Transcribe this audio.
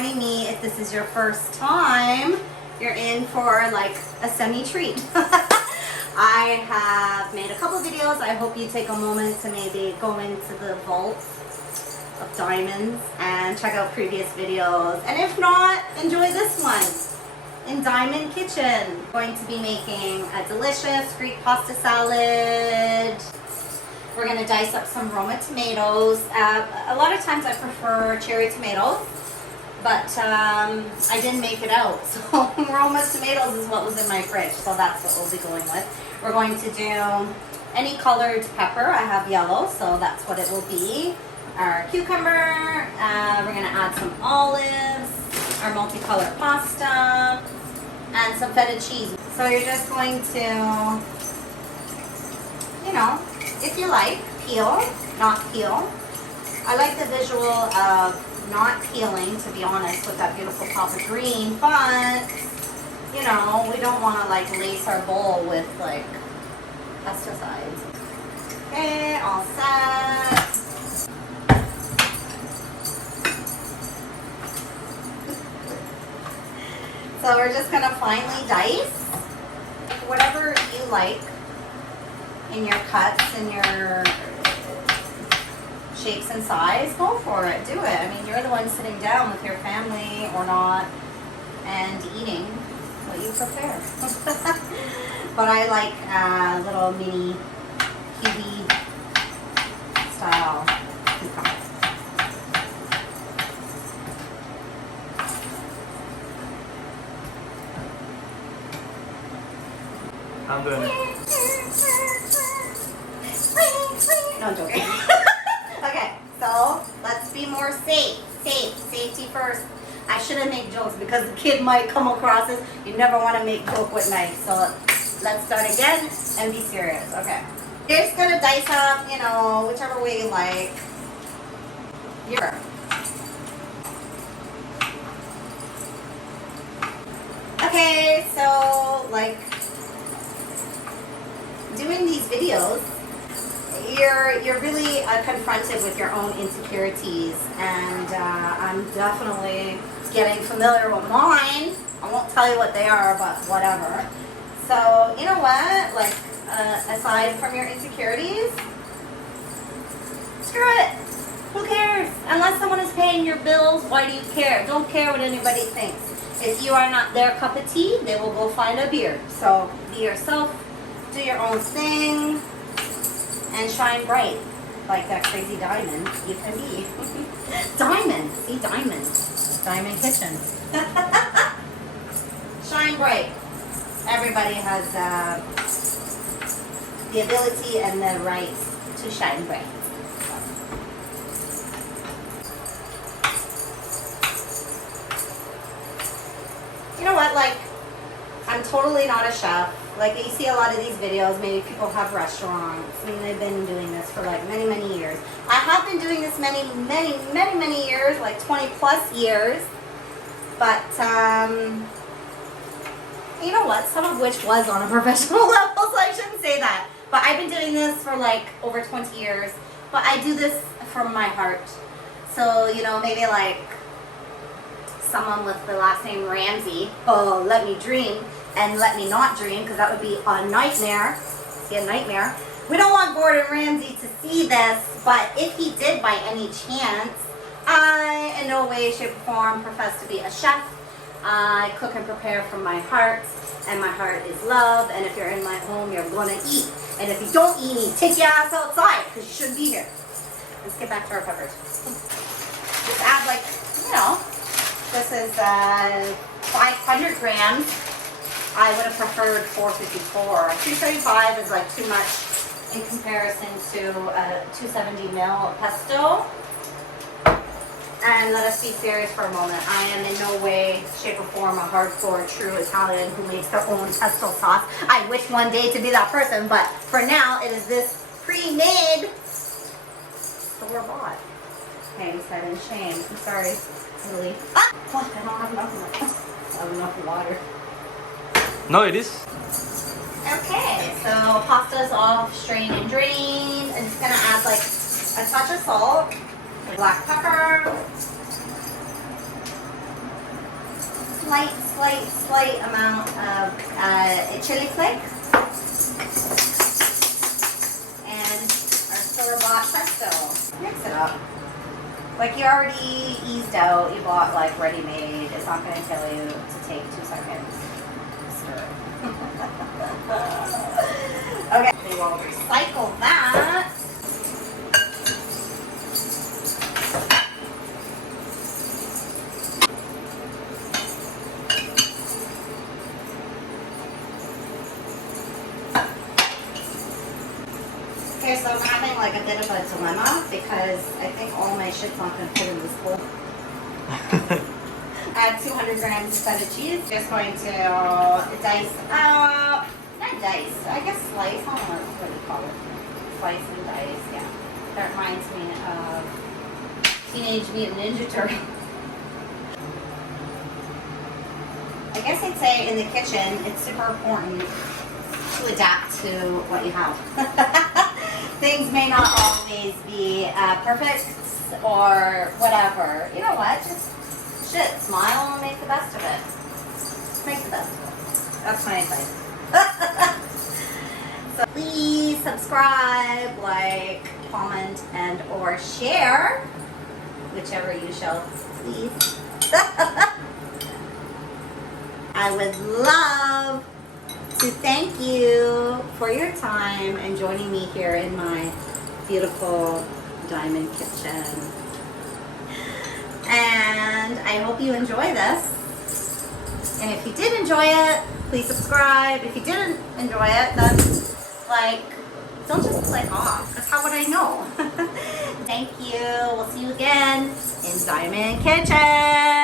joining me. If this is your first time, you're in for like a semi-treat. I have made a couple videos. I hope you take a moment to maybe go into the vault of diamonds and check out previous videos. And if not, enjoy this one in Diamond Kitchen. I'm going to be making a delicious Greek pasta salad. We're going to dice up some Roma tomatoes. A lot of times I prefer cherry tomatoes, but I didn't make it out. So Roma tomatoes is what was in my fridge, so that's what we'll be going with. We're going to do any colored pepper. I have yellow, so that's what it will be. Our cucumber, we're going to add some olives, our multicolored pasta, and some feta cheese. So you're just going to, you know, if you like, peel, not peel. I like the visual of not peeling, to be honest, with that beautiful pop of green, but, you know, we don't want to like lace our bowl with like pesticides. Okay, all set. So we're just gonna finely dice whatever you like in your cuts and your shapes and size. Go for it, do it. I mean, you're the one sitting down with your family or not and eating what you prepare. But I like little mini cubey style cucumbers. I'm doing it. No, I'm joking. Okay, so let's be more safe. Safety first. I shouldn't make jokes because the kid might come across this. You never want to make joke with knives. So let's start again and be serious. Okay. You're just gonna dice up, you know, whichever way you like. Okay, so like doing these videos, you're really confronted with your own insecurities, and I'm definitely getting familiar with mine. I won't tell you what they are, but whatever. So you know what, like aside from your insecurities, screw it. Who cares? Unless someone is paying your bills, why do you care? Don't care what anybody thinks. If you are not their cup of tea, they will go find a beer. So be yourself, do your own thing, and shine bright like that crazy diamond you can be. Diamond, see, diamond. Diamond Kitchen. Shine bright. Everybody has the ability and the right to shine bright. You know what, like, I'm totally not a chef. Like, you see a lot of these videos, maybe people have restaurants. I mean, they've been doing this for like many, many years. I have been doing this many, many, many, many years, like 20 plus years. But, you know what, some of which was on a professional level, so I shouldn't say that. But I've been doing this for like over 20 years. But I do this from my heart. So, you know, maybe like someone with the last name Ramsey, oh, let me dream and let me not dream, because that would be a nightmare. See, a nightmare. We don't want Gordon Ramsay to see this, but if he did by any chance, I in no way, shape, or form profess to be a chef. I cook and prepare from my heart, and my heart is love, and if you're in my home, you're gonna eat. And if you don't eat, take your ass outside, because you shouldn't be here. Let's get back to our peppers. Just add like, you know, this is 500 grams. I would have preferred 454. 235 is like too much in comparison to 270 ml pesto. And let us be serious for a moment. I am in no way, shape, or form a hardcore true Italian who makes their own pesto sauce. I wish one day to be that person, but for now, it is this pre-made store-bought. Okay, I'm starting to shame. I'm sorry. Really. Ah! Oh, I don't have enough. I have enough water. No, it is. Okay, so pasta's all strained and drained. I'm just gonna add like a touch of salt, black pepper, slight amount of chili flake and our store-bought pesto. Mix it up. Like you already eased out, you bought like ready-made. It's not going to kill you to take 2 seconds. Stir. Okay, we will recycle that. Okay, so I'm having like a bit of a dilemma because I think all my shit's not going to fit in this bowl. Add 200 grams of feta cheese. Just going to dice out, not dice, I guess slice, I don't know what do you call it. Slice and dice, yeah. That reminds me of Teenage Mutant Ninja Turtle. I guess I'd say in the kitchen, it's super important to adapt to what you have. Things may not always be perfect or whatever. You know what? Just shit, smile and make the best of it. Make the best of it. That's my advice. So please subscribe, like, comment, and or share, whichever you shall please. I would love to thank you for your time and joining me here in my beautiful diamond kitchen. And I hope you enjoy this. And if you did enjoy it, please subscribe. If you didn't enjoy it, then like, don't just click off, because how would I know? Thank you. We'll see you again in Diamond Kitchen.